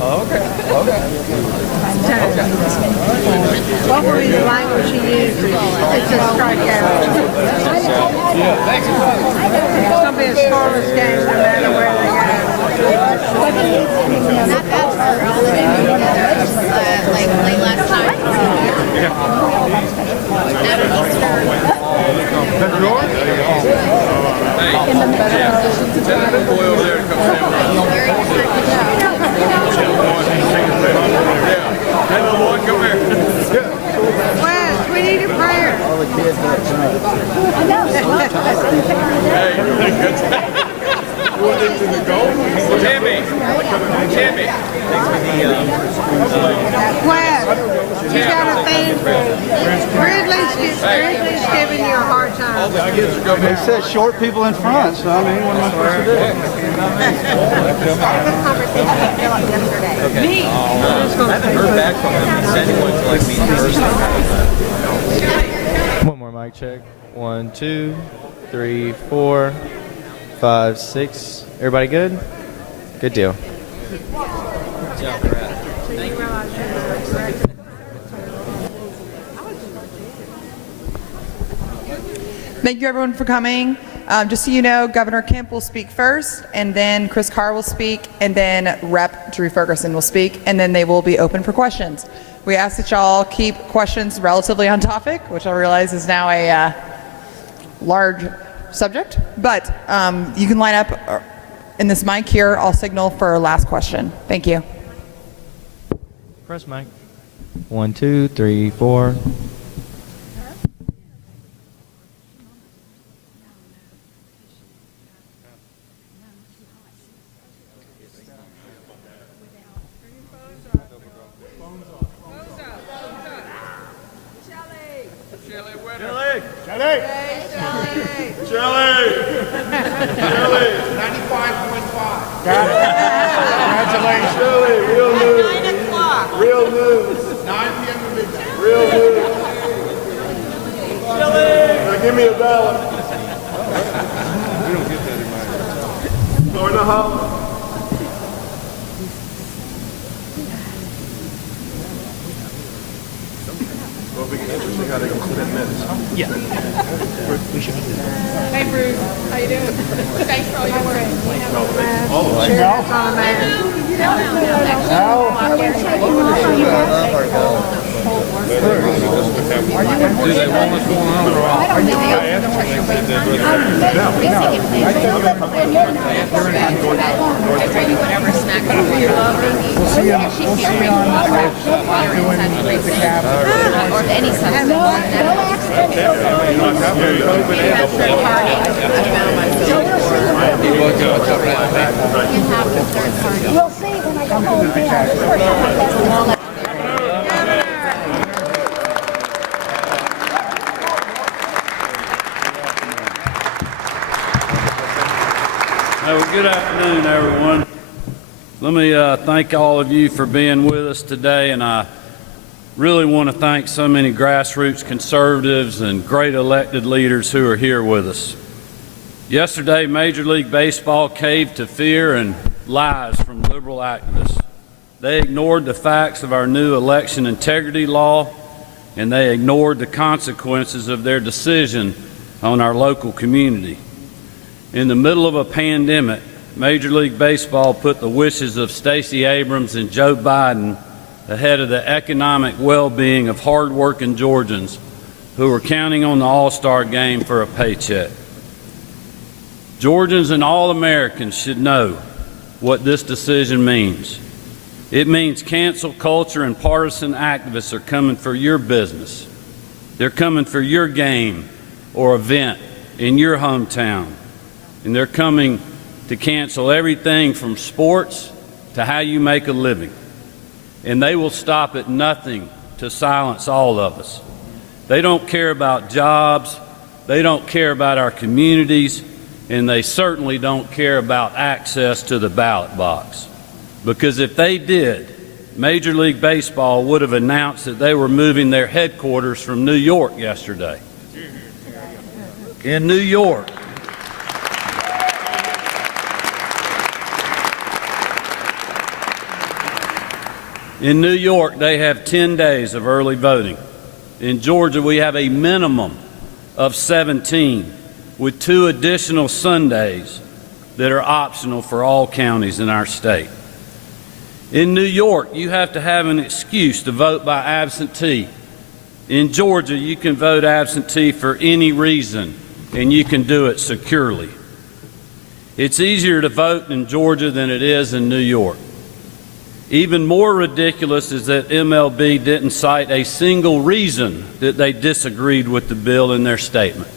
Okay. What will be the language you use? It's a strikeout. It's going to be a scoreless game no matter where they go. Not that far early, like late last night. After Easter. That's yours? Tell the boy over there to come down. Hey, little boy, come here. Wes, we need a prayer. All the kids got drunk. Hey, good. What is in the goal? Timmy. Wes, you got a thing. Ridley's giving you a hard time. The kids are coming. They said short people in front, so I mean, what am I supposed to do? Me. I haven't heard back from him. He said he wanted to like meet in person. One more mic check. 1, 2, 3, 4, 5, 6. Everybody good? Good deal. Good job, Brad. Thank you, everyone, for coming. Just so you know, Governor Kemp will speak first, and then Chris Carr will speak, and then Rep. Drew Ferguson will speak, and then they will be open for questions. We ask that y'all keep questions relatively on topic, which I realize is now a large subject, but you can line up in this mic here. I'll signal for our last question. Thank you. Press mic. 1, 2, 3, 4. Shelley! 95.5. Got it. Congratulations. Shelley, real news. 9 o'clock. Real news. 9 p.m. to midnight. Real news. Shelley! Now give me a ballot. We don't get that in my. Or the house. How they gonna put that medicine? Yeah. Hey, Bruce. How you doing? Thanks for all your work. All of them. Sheriff's on a man. Do they want what's going on or what? Are you whatever snack you love. We'll see you on or any substance. We'll see when I come home. Well, good afternoon, everyone. Let me thank all of you for being with us today, and I really want to thank so many grassroots conservatives and great elected leaders who are here with us. Yesterday, Major League Baseball caved to fear and lies from liberal activists. They ignored the facts of our new election integrity law, and they ignored the consequences of their decision on our local community. In the middle of a pandemic, Major League Baseball put the wishes of Stacey Abrams and Joe Biden ahead of the economic well-being of hard-working Georgians who were counting on the All-Star Game for a paycheck. Georgians and all Americans should know what this decision means. It means cancel culture and partisan activists are coming for your business. They're coming for your game or event in your hometown. And they're coming to cancel everything from sports to how you make a living. And they will stop at nothing to silence all of us. They don't care about jobs, they don't care about our communities, and they certainly don't care about access to the ballot box. Because if they did, Major League Baseball would have announced that they were moving their headquarters from New York yesterday. In New York. In New York, they have 10 days of early voting. In Georgia, we have a minimum of 17, with 2 additional Sundays that are optional for all counties in our state. In New York, you have to have an excuse to vote by absentee. In Georgia, you can vote absentee for any reason, and you can do it securely. It's easier to vote in Georgia than it is in New York. Even more ridiculous is that MLB didn't cite a single reason that they disagreed with the bill in their statement.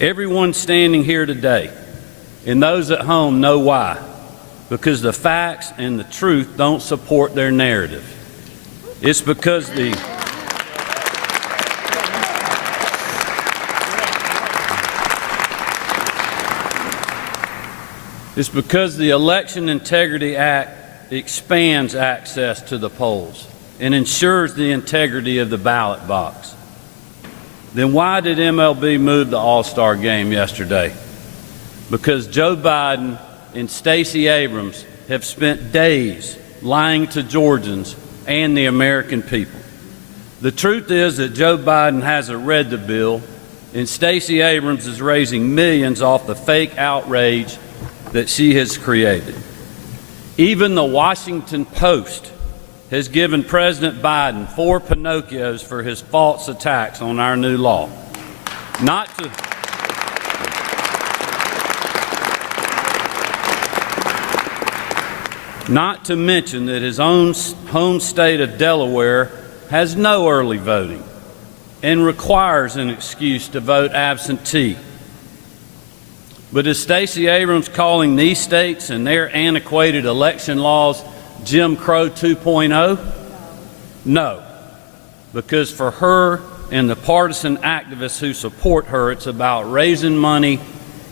Everyone standing here today, and those at home, know why. Because the facts and the truth don't support their narrative. It's because the Election Integrity Act expands access to the polls and ensures the integrity of the ballot box. Then why did MLB move the All-Star Game yesterday? Because Joe Biden and Stacey Abrams have spent days lying to Georgians and the American people. The truth is that Joe Biden hasn't read the bill, and Stacey Abrams is raising millions off the fake outrage that she has created. Even the Washington Post has given President Biden 4 Pinocchios for his false attacks on our new law. Not to mention that his own home state of Delaware has no early voting and requires an excuse to vote absentee. But is Stacey Abrams calling these states and their antiquated election laws Jim Crow 2.0? No, because for her and the partisan activists who support her, it's about raising money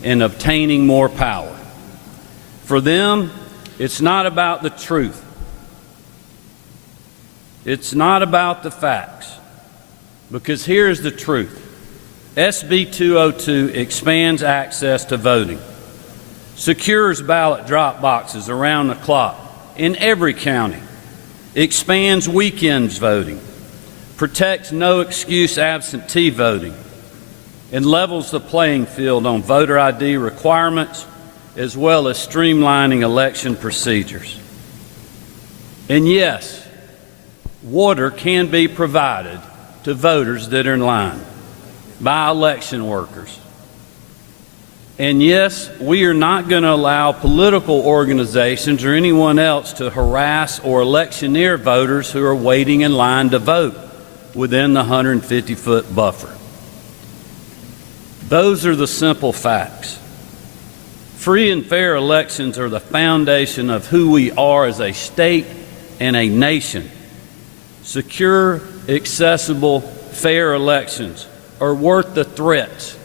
and obtaining more power. For them, it's not about the truth. It's not about the facts. Because here's the truth. SB 202 expands access to voting, secures ballot drop boxes around the clock in every county, expands weekends voting, protects no-excuse absentee voting, and levels the playing field on voter ID requirements, as well as streamlining election procedures. And yes, water can be provided to voters that are in line by election workers. And yes, we are not going to allow political organizations or anyone else to harass or electioneer voters who are waiting in line to vote within the 150-foot buffer. Those are the simple facts. Free and fair elections are the foundation of who we are as a state and a nation. Secure, accessible, fair elections are worth the threats.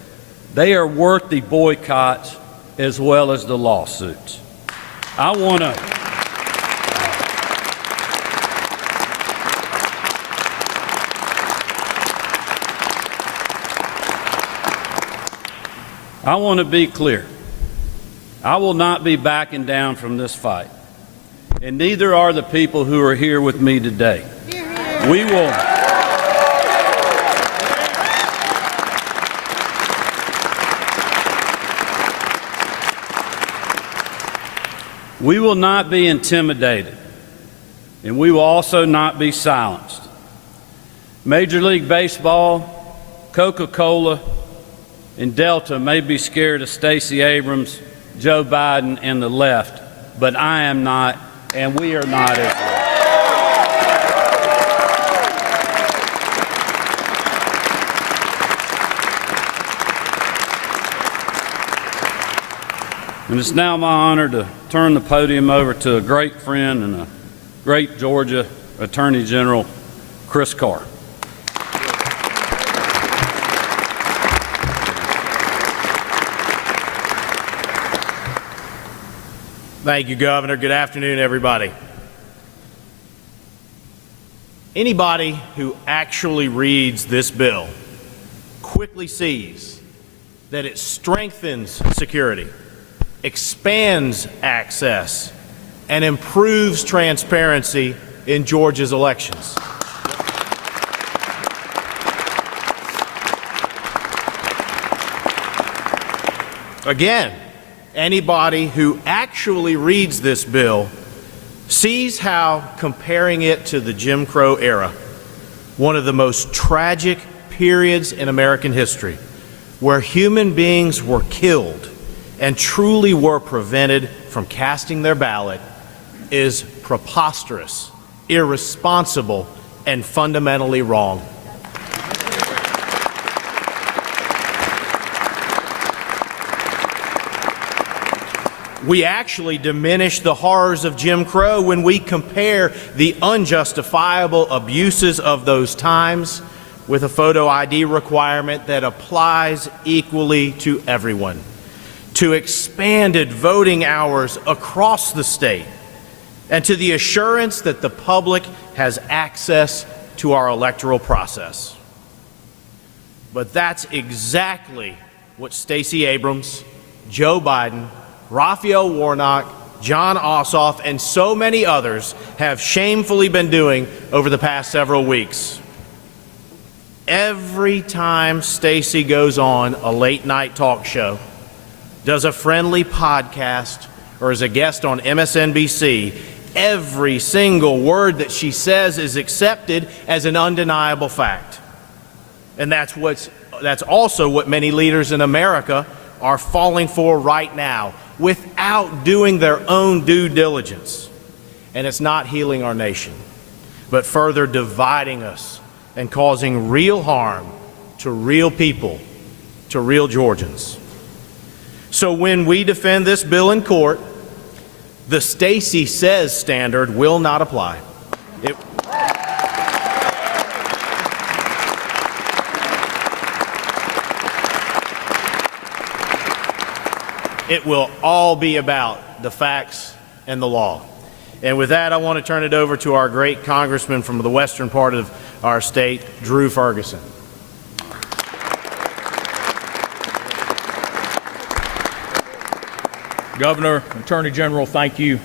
They are worth the boycotts as well as the lawsuits. I want to be clear. I will not be backing down from this fight, and neither are the people who are here with me today. We will not be intimidated, and we will also not be silenced. Major League Baseball, Coca-Cola, and Delta may be scared of Stacey Abrams, Joe Biden, and the left, but I am not, and we are not as well. And it's now my honor to turn the podium over to a great friend and a great Georgia Attorney General, Chris Carr. Thank you, Governor. Good afternoon, everybody. Anybody who actually reads this bill quickly sees that it strengthens security, expands access, and improves transparency in Georgia's elections. Again, anybody who actually reads this bill sees how comparing it to the Jim Crow era, one of the most tragic periods in American history, where human beings were killed and truly were prevented from casting their ballot, is preposterous, irresponsible, and fundamentally wrong. We actually diminish the horrors of Jim Crow when we compare the unjustifiable abuses of those times with a photo ID requirement that applies equally to everyone, to expanded voting hours across the state, and to the assurance that the public has access to our electoral process. But that's exactly what Stacey Abrams, Joe Biden, Raphael Warnock, John Ossoff, and so many others have shamefully been doing over the past several weeks. Every time Stacey goes on a late-night talk show, does a friendly podcast, or is a guest on MSNBC, every single word that she says is accepted as an undeniable fact. And that's also what many leaders in America are falling for right now, without doing their own due diligence. And it's not healing our nation, but further dividing us and causing real harm to real people, to real Georgians. So when we defend this bill in court, the Stacey Says standard will not apply. It will all be about the facts and the law. And with that, I want to turn it over to our great congressman from the western part of our state, Drew Ferguson. Governor, Attorney General, thank you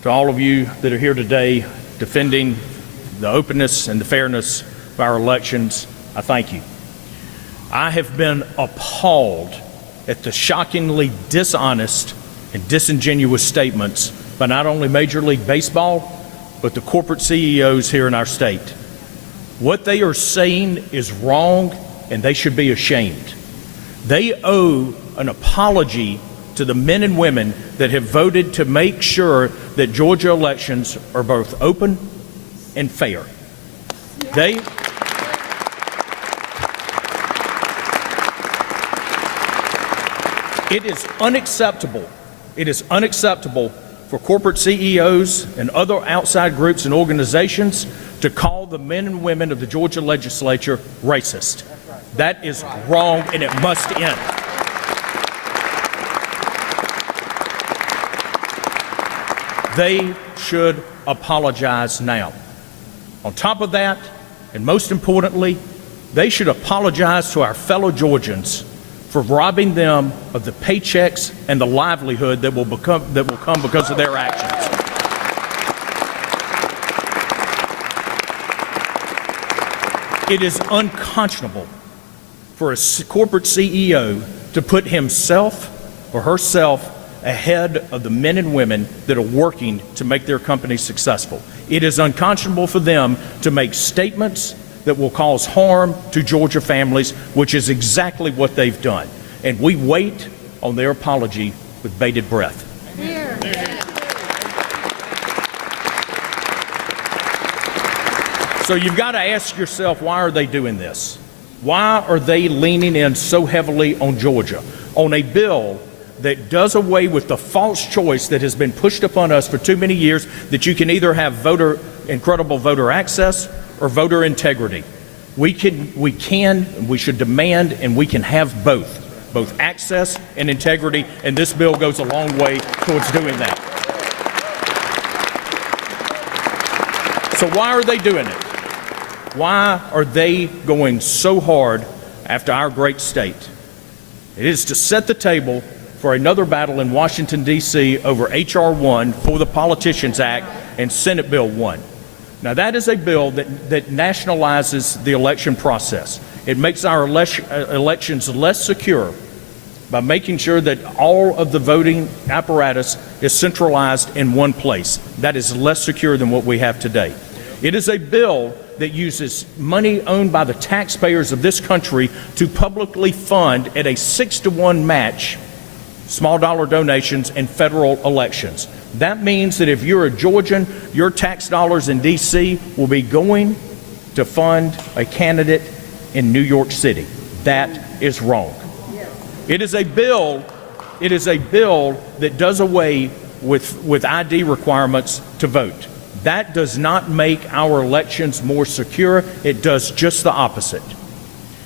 to all of you that are here today defending the openness and the fairness of our elections. I thank you. I have been appalled at the shockingly dishonest and disingenuous statements by not only Major League Baseball, but the corporate CEOs here in our state. What they are saying is wrong, and they should be ashamed. They owe an apology to the men and women that have voted to make sure that Georgia elections are both open and fair. It is unacceptable. It is unacceptable for corporate CEOs and other outside groups and organizations to call the men and women of the Georgia legislature racist. That is wrong, and it must end. They should apologize now. On top of that, and most importantly, they should apologize to our fellow Georgians for robbing them of the paychecks and the livelihood that will come because of their actions. It is unconscionable for a corporate CEO to put himself or herself ahead of the men and women that are working to make their company successful. It is unconscionable for them to make statements that will cause harm to Georgia families, which is exactly what they've done. And we wait on their apology with bated breath. Here. So you've got to ask yourself, why are they doing this? Why are they leaning in so heavily on Georgia, on a bill that does away with the false choice that has been pushed upon us for too many years, that you can either have incredible voter access or voter integrity? We should demand, and we can have both access and integrity, and this bill goes a long way towards doing that. So why are they doing it? Why are they going so hard after our great state? It is to set the table for another battle in Washington, D.C. over H.R. 1 for the Politicians Act and Senate Bill 1. Now, that is a bill that nationalizes the election process. It makes our elections less secure by making sure that all of the voting apparatus is centralized in one place. That is less secure than what we have today. It is a bill that uses money owned by the taxpayers of this country to publicly fund at a 6-to-1 match small dollar donations in federal elections. That means that if you're a Georgian, your tax dollars in D.C. will be going to fund a candidate in New York City. That is wrong. It is a bill that does away with ID requirements to vote. That does not make our elections more secure. It does just the opposite.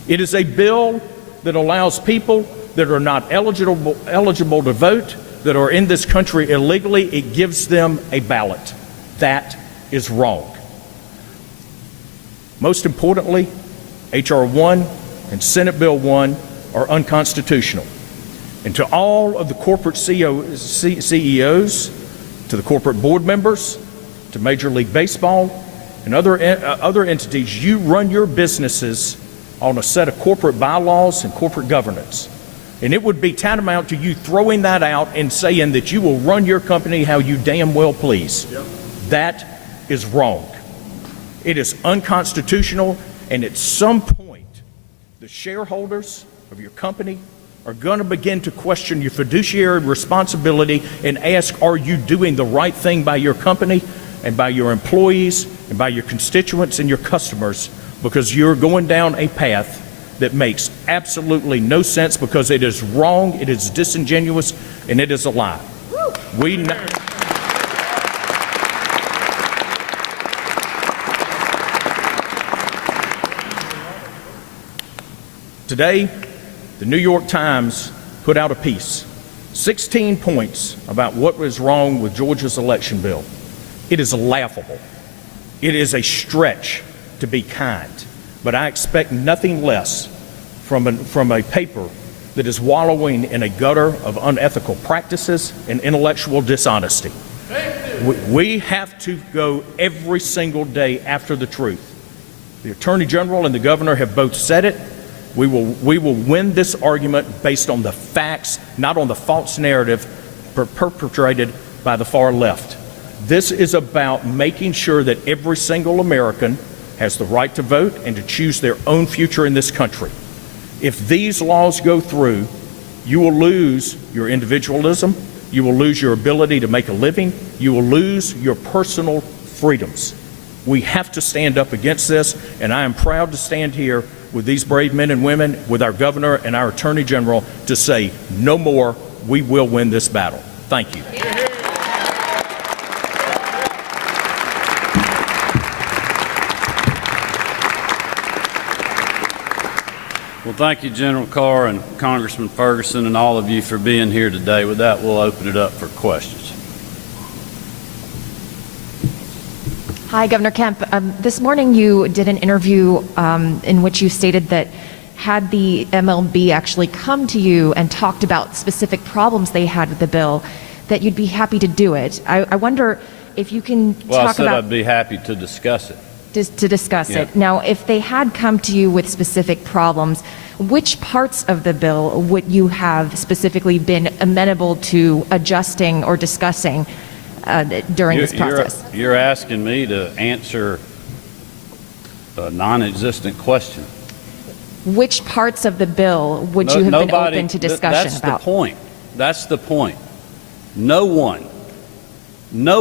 It is a bill that allows people that are not eligible to vote, that are in this country illegally, it gives them a ballot. That is wrong. Most importantly, H.R. 1 and Senate Bill 1 are unconstitutional. And to all of the corporate CEOs, to the corporate board members, to Major League Baseball and other entities, you run your businesses on a set of corporate bylaws and corporate governance. And it would be tantamount to you throwing that out and saying that you will run your company how you damn well please. Yep. That is wrong. It is unconstitutional, and at some point, the shareholders of your company are going to begin to question your fiduciary responsibility and ask, are you doing the right thing by your company and by your employees and by your constituents and your customers, because you're going down a path that makes absolutely no sense, because it is wrong, it is disingenuous, and it is a lie. Today, the New York Times put out a piece, 16 points about what was wrong with Georgia's election bill. It is laughable. It is a stretch to be kind, but I expect nothing less from a paper that is wallowing in a gutter of unethical practices and intellectual dishonesty. We have to go every single day after the truth. The Attorney General and the Governor have both said it. We will win this argument based on the facts, not on the false narrative perpetrated by the far left. This is about making sure that every single American has the right to vote and to choose their own future in this country. If these laws go through, you will lose your individualism, you will lose your ability to make a living, you will lose your personal freedoms. We have to stand up against this, and I am proud to stand here with these brave men and women, with our governor and our attorney general, to say no more. We will win this battle. Thank you. Well, thank you, General Carr and Congressman Ferguson, and all of you for being here today. With that, we'll open it up for questions. Hi, Governor Kemp. This morning you did an interview in which you stated that had the MLB actually come to you and talked about specific problems they had with the bill, that you'd be happy to do it. I wonder if you can talk about... Well, I said I'd be happy to discuss it. To discuss it. Now, if they had come to you with specific problems, which parts of the bill would you have specifically been amenable to adjusting or discussing during this process? You're asking me to answer a non-existent question. Which parts of the bill would you have been open to discussion about? That's the point. That's the point. No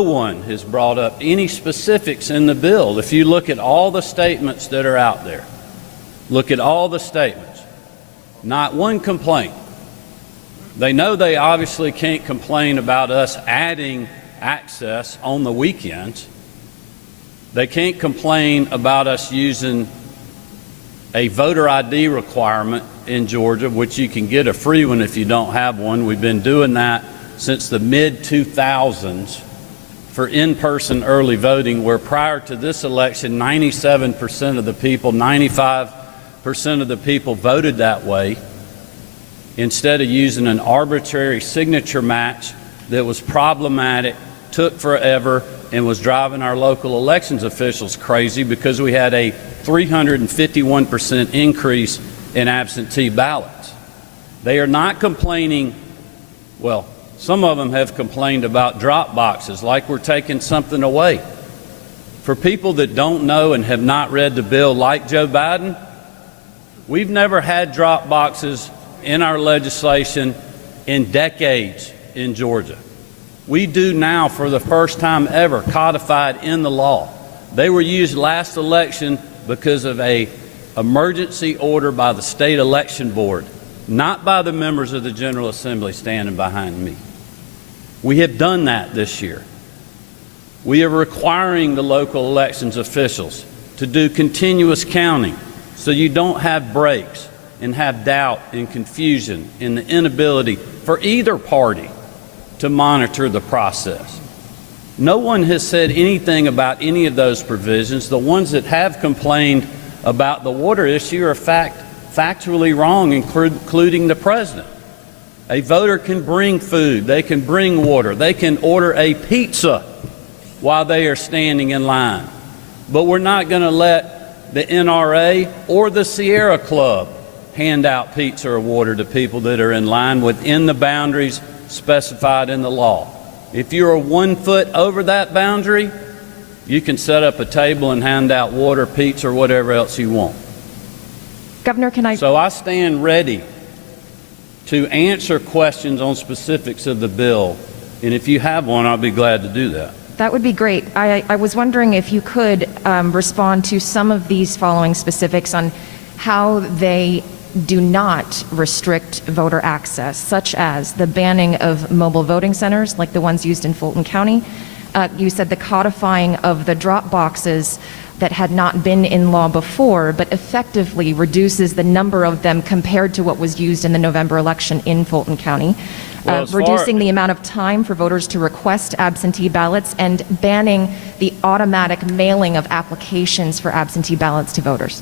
one has brought up any specifics in the bill. If you look at all the statements that are out there, look at all the statements, not one complaint. They know they obviously can't complain about us adding access on the weekends. They can't complain about us using a voter ID requirement in Georgia, which you can get a free one if you don't have one. We've been doing that since the mid-2000s for in-person early voting, where prior to this election, 97% of the people, 95% of the people voted that way, instead of using an arbitrary signature match that was problematic took forever and was driving our local elections officials crazy because we had a 351% increase in absentee ballots. They are not complaining, well, some of them have complained about drop boxes, like we're taking something away. For people that don't know and have not read the bill, like Joe Biden, we've never had drop boxes in our legislation in decades in Georgia. We do now, for the first time ever, codified in the law. They were used last election because of an emergency order by the state election board, not by the members of the General Assembly standing behind me. We have done that this year. We are requiring the local elections officials to do continuous counting so you don't have breaks and have doubt and confusion and the inability for either party to monitor the process. No one has said anything about any of those provisions. The ones that have complained about the water issue are factually wrong, including the president. A voter can bring food, they can bring water, they can order a pizza while they are standing in line. But we're not going to let the NRA or the Sierra Club hand out pizza or water to people that are in line within the boundaries specified in the law. If you're 1 foot over that boundary, you can set up a table and hand out water, pizza, or whatever else you want. Governor, can I... So I stand ready to answer questions on specifics of the bill, and if you have one, I'll be glad to do that. That would be great. I was wondering if you could respond to some of these following specifics on how they do not restrict voter access, such as the banning of mobile voting centers like the ones used in Fulton County. You said the codifying of the drop boxes that had not been in law before, but effectively reduces the number of them compared to what was used in the November election in Fulton County. Reducing the amount of time for voters to request absentee ballots and banning the automatic mailing of applications for absentee ballots to voters.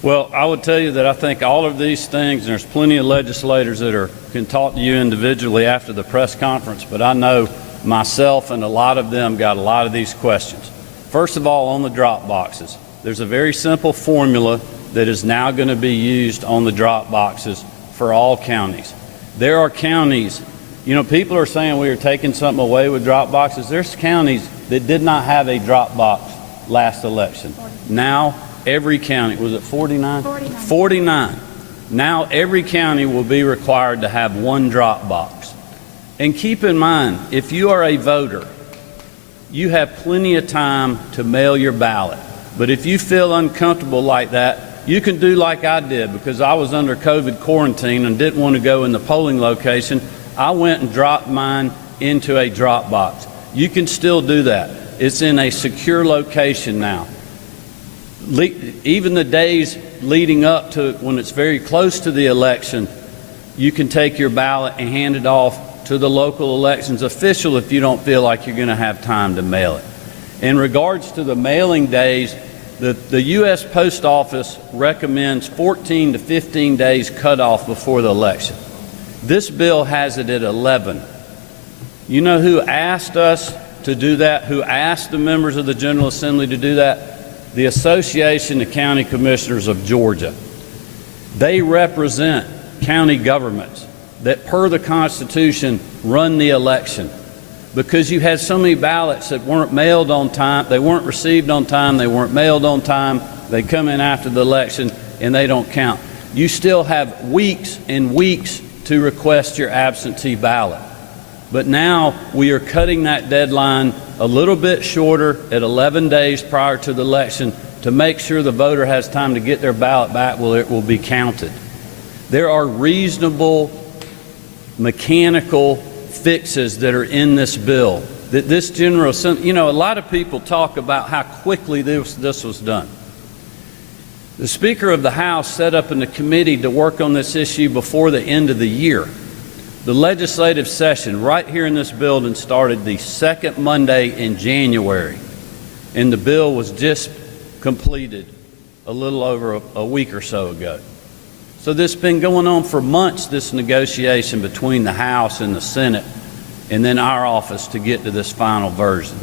Well, I would tell you that I think all of these things, and there's plenty of legislators that can talk to you individually after the press conference, but I know myself and a lot of them got a lot of these questions. First of all, on the drop boxes, there's a very simple formula that is now going to be used on the drop boxes for all counties. There are counties, you know, people are saying we are taking something away with drop boxes. There's counties that did not have a drop box last election. Now, every county, was it 49? 49. Now every county will be required to have one drop box. And keep in mind, if you are a voter, you have plenty of time to mail your ballot. But if you feel uncomfortable like that, you can do like I did, because I was under COVID quarantine and didn't want to go in the polling location. I went and dropped mine into a drop box. You can still do that. It's in a secure location now. Even the days leading up to when it's very close to the election, you can take your ballot and hand it off to the local elections official if you don't feel like you're going to have time to mail it. In regards to the mailing days, the U.S. Post Office recommends 14 to 15 days cutoff before the election. This bill has it at 11. You know who asked us to do that? Who asked the members of the General Assembly to do that? The Association of County Commissioners of Georgia. They represent county governments that, per the Constitution, run the election. Because you had so many ballots that weren't mailed on time, they weren't received on time, they weren't mailed on time, they come in after the election and they don't count. You still have weeks and weeks to request your absentee ballot. But now we are cutting that deadline a little bit shorter at 11 days prior to the election to make sure the voter has time to get their ballot back where it will be counted. There are reasonable mechanical fixes that are in this bill. That this General Assembly, you know, a lot of people talk about how quickly this was done. The Speaker of the House set up in the committee to work on this issue before the end of the year. The legislative session right here in this building started the second Monday in January, and the bill was just completed a little over a week or so ago. So this has been going on for months, this negotiation between the House and the Senate. and then our office to get to this final version.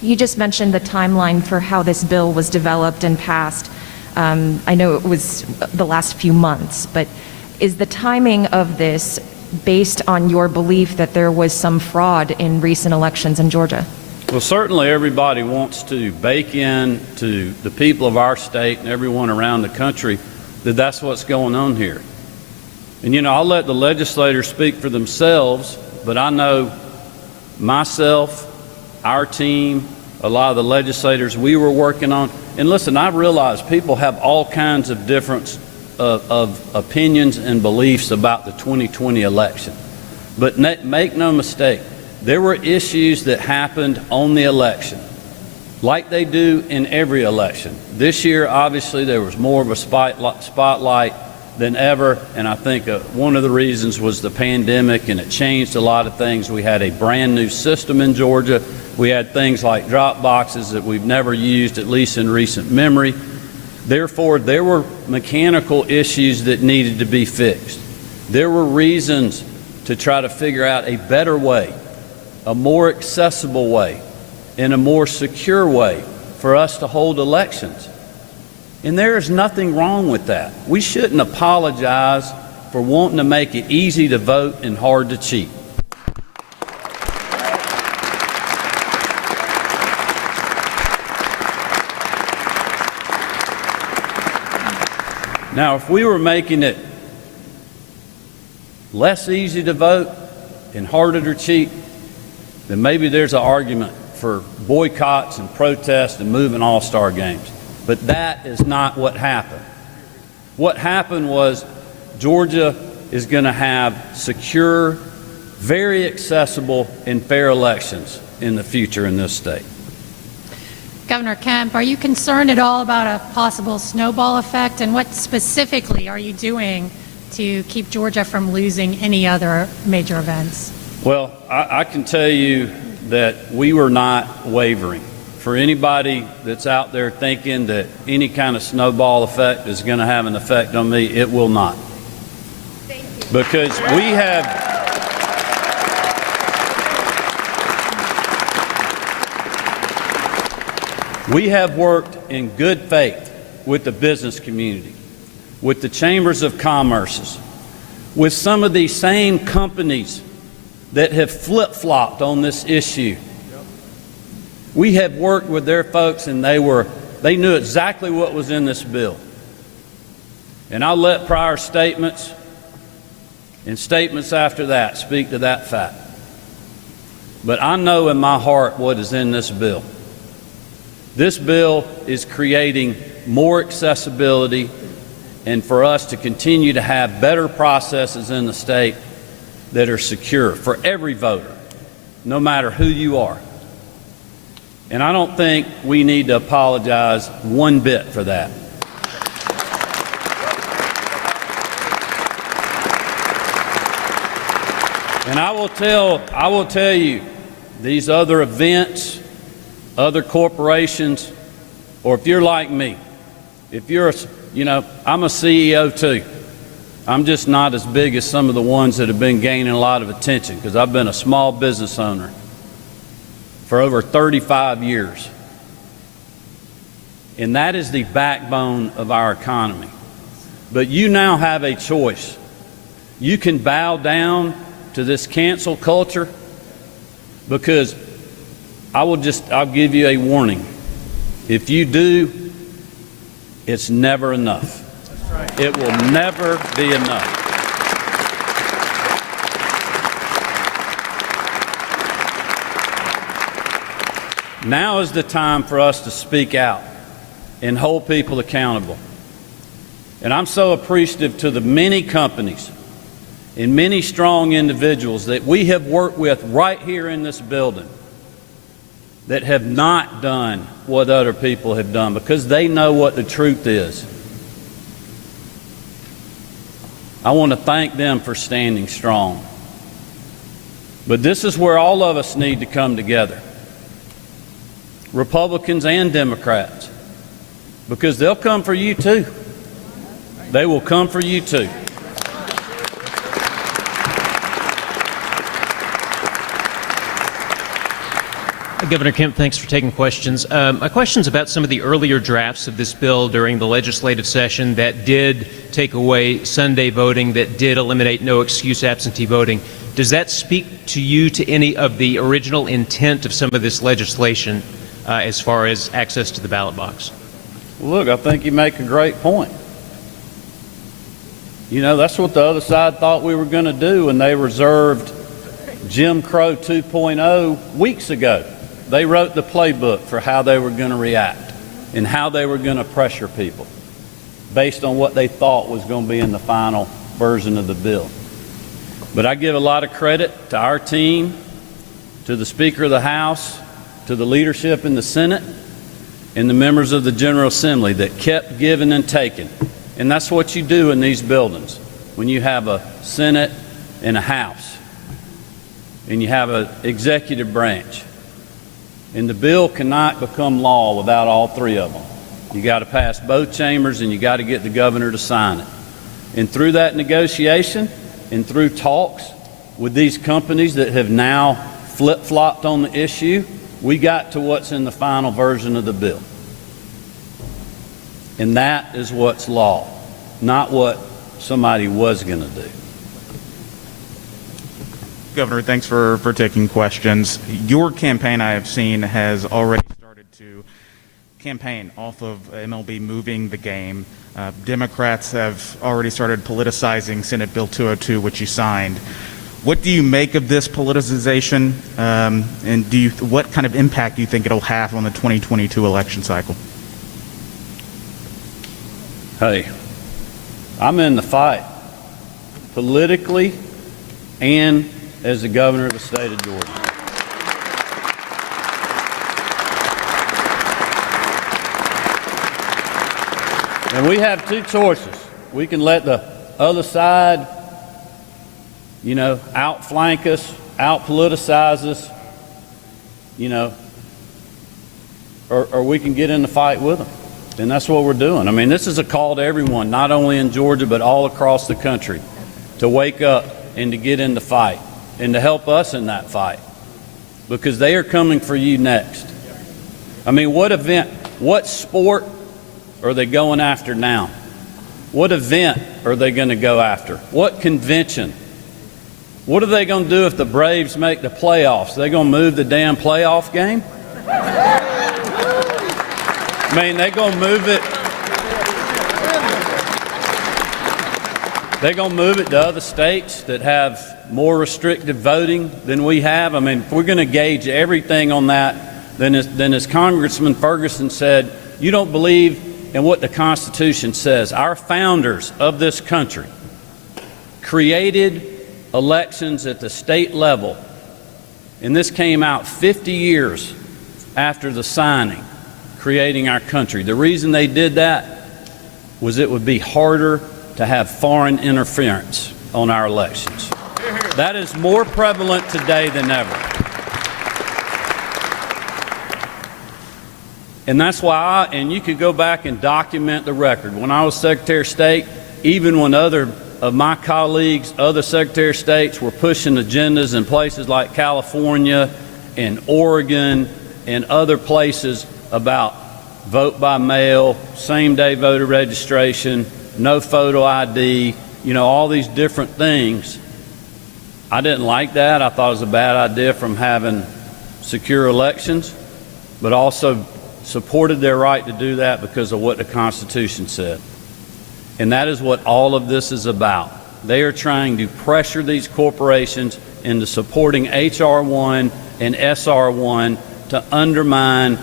You just mentioned the timeline for how this bill was developed and passed. I know it was the last few months, but is the timing of this based on your belief that there was some fraud in recent elections in Georgia? Well, certainly everybody wants to bake in to the people of our state and everyone around the country that that's what's going on here. And you know, I'll let the legislators speak for themselves, but I know myself, our team, a lot of the legislators we were working on. And listen, I realize people have all kinds of different of opinions and beliefs about the 2020 election. But make no mistake, there were issues that happened on the election, like they do in every election. This year, obviously, there was more of a spotlight than ever, and I think one of the reasons was the pandemic, and it changed a lot of things. We had a brand new system in Georgia. We had things like drop boxes that we've never used, at least in recent memory. Therefore, there were mechanical issues that needed to be fixed. There were reasons to try to figure out a better way, a more accessible way, and a more secure way for us to hold elections. And there is nothing wrong with that. We shouldn't apologize for wanting to make it easy to vote and hard to cheat. Now, if we were making it less easy to vote and harder to cheat, then maybe there's an argument for boycotts and protests and moving All-Star games. But that is not what happened. What happened was Georgia is going to have secure, very accessible, and fair elections in the future in this state. Governor Kemp, are you concerned at all about a possible snowball effect? And what specifically are you doing to keep Georgia from losing any other major events? Well, I can tell you that we were not wavering. For anybody that's out there thinking that any kind of snowball effect is going to have an effect on me, it will not. Thank you. Because we have worked in good faith with the business community, with the chambers of commerce, with some of these same companies that have flip-flopped on this issue. We have worked with their folks, and they knew exactly what was in this bill. And I'll let prior statements and statements after that speak to that fact. But I know in my heart what is in this bill. This bill is creating more accessibility and for us to continue to have better processes in the state that are secure for every voter, no matter who you are. And I don't think we need to apologize one bit for that. And I will tell you, these other events, other corporations, or if you're like me, if you're, I'm a CEO too. I'm just not as big as some of the ones that have been gaining a lot of attention because I've been a small business owner for over 35 years. And that is the backbone of our economy. But you now have a choice. You can bow down to this cancel culture because I'll give you a warning. If you do, it's never enough. It will never be enough. Now is the time for us to speak out and hold people accountable. And I'm so appreciative to the many companies and many strong individuals that we have worked with right here in this building that have not done what other people have done because they know what the truth is. I want to thank them for standing strong. But this is where all of us need to come together, Republicans and Democrats, because they'll come for you too. They will come for you too. Governor Kemp, thanks for taking questions. My question's about some of the earlier drafts of this bill during the legislative session that did take away Sunday voting, that did eliminate no excuse absentee voting. Does that speak to you to any of the original intent of some of this legislation as far as access to the ballot box? Look, I think you make a great point. You know, that's what the other side thought we were going to do when they reserved Jim Crow 2.0 weeks ago. They wrote the playbook for how they were going to react and how they were going to pressure people based on what they thought was going to be in the final version of the bill. But I give a lot of credit to our team, to the Speaker of the House, to the leadership in the Senate, and the members of the General Assembly that kept giving and taking. And that's what you do in these buildings when you have a Senate and a House and you have an executive branch. And the bill cannot become law without all three of them. You got to pass both chambers and you got to get the governor to sign it. And through that negotiation and through talks with these companies that have now flip-flopped on the issue, we got to what's in the final version of the bill. And that is what's law, not what somebody was going to do. Governor, thanks for taking questions. Your campaign, I have seen, has already started to campaign off of MLB moving the game. Democrats have already started politicizing Senate Bill 202, which you signed. What do you make of this politicization, and what kind of impact do you think it'll have on the 2022 election cycle? Hey, I'm in the fight, politically and as the governor of the state of Georgia. And we have two choices. We can let the other side, you know, outflank us, out-politicize us, you know, or we can get in the fight with them. And that's what we're doing. I mean, this is a call to everyone, not only in Georgia, but all across the country, to wake up and to get in the fight and to help us in that fight, because they are coming for you next. I mean, what event, what sport are they going after now? What event are they going to go after? What convention? What are they going to do if the Braves make the playoffs? Are they going to move the damn playoff game? I mean, they're going to move it. They're going to move it to other states that have more restrictive voting than we have. I mean, if we're going to gauge everything on that, then as Congressman Ferguson said, you don't believe in what the Constitution says. Our founders of this country created elections at the state level, and this came out 50 years after the signing, creating our country. The reason they did that was it would be harder to have foreign interference on our elections. That is more prevalent today than ever. And that's why and you could go back and document the record. When I was Secretary of State, even when other of my colleagues, other Secretary of States were pushing agendas in places like California and Oregon and other places about vote by mail, same-day voter registration, no photo ID, you know, all these different things. I didn't like that. I thought it was a bad idea from having secure elections, but also supported their right to do that because of what the Constitution said. And that is what all of this is about. They are trying to pressure these corporations into supporting H.R. 1 and S.R. 1 to undermine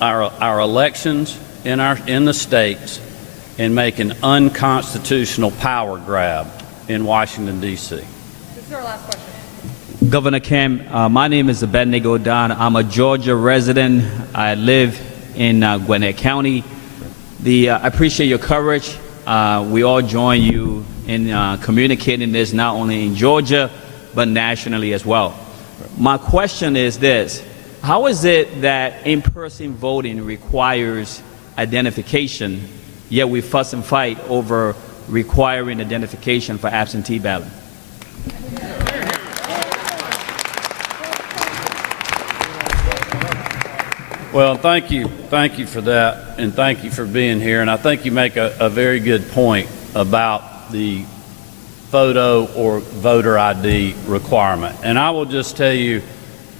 our elections in the states and make an unconstitutional power grab in Washington, D.C. This is our last question. Governor Kemp, my name is Abednego Don. I'm a Georgia resident. I live in Gwinnett County. I appreciate your coverage. We all join you in communicating this not only in Georgia, but nationally as well. My question is this: how is it that in-person voting requires identification, yet we fuss and fight over requiring identification for absentee ballot? Well, thank you for that, and thank you for being here. And I think you make a very good point about the photo or voter ID requirement. And I will just tell you,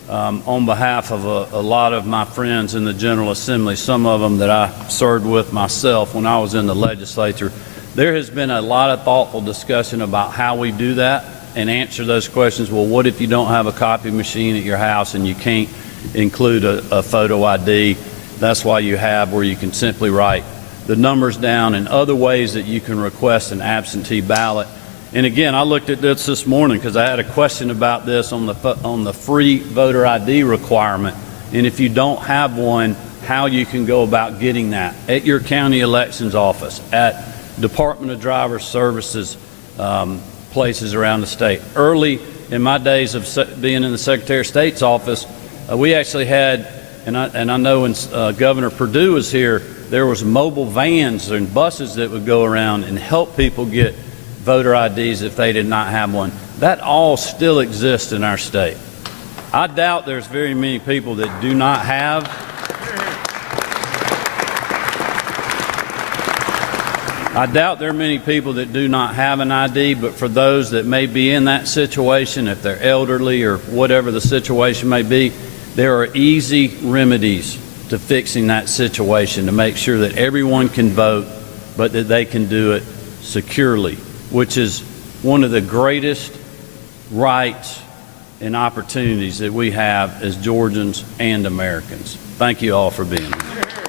on behalf of a lot of my friends in the General Assembly, some of them that I served with myself when I was in the legislature, there has been a lot of thoughtful discussion about how we do that and answer those questions. Well, what if you don't have a copy machine at your house and you can't include a photo ID? That's why you have where you can simply write the numbers down and other ways that you can request an absentee ballot. And again, I looked at this morning because I had a question about this on the free voter ID requirement, and if you don't have one, how you can go about getting that at your county elections office, at Department of Driver Services places around the state. Early in my days of being in the Secretary of State's office, we actually had, and I know when Governor Perdue was here, there was mobile vans and buses that would go around and help people get voter IDs if they did not have one. That all still exists in our state. I doubt there's very many people that do not have. I doubt there are many people that do not have an ID, but for those that may be in that situation, if they're elderly or whatever the situation may be, there are easy remedies to fixing that situation to make sure that everyone can vote, but that they can do it securely, which is one of the greatest rights and opportunities that we have as Georgians and Americans. Thank you all for being here.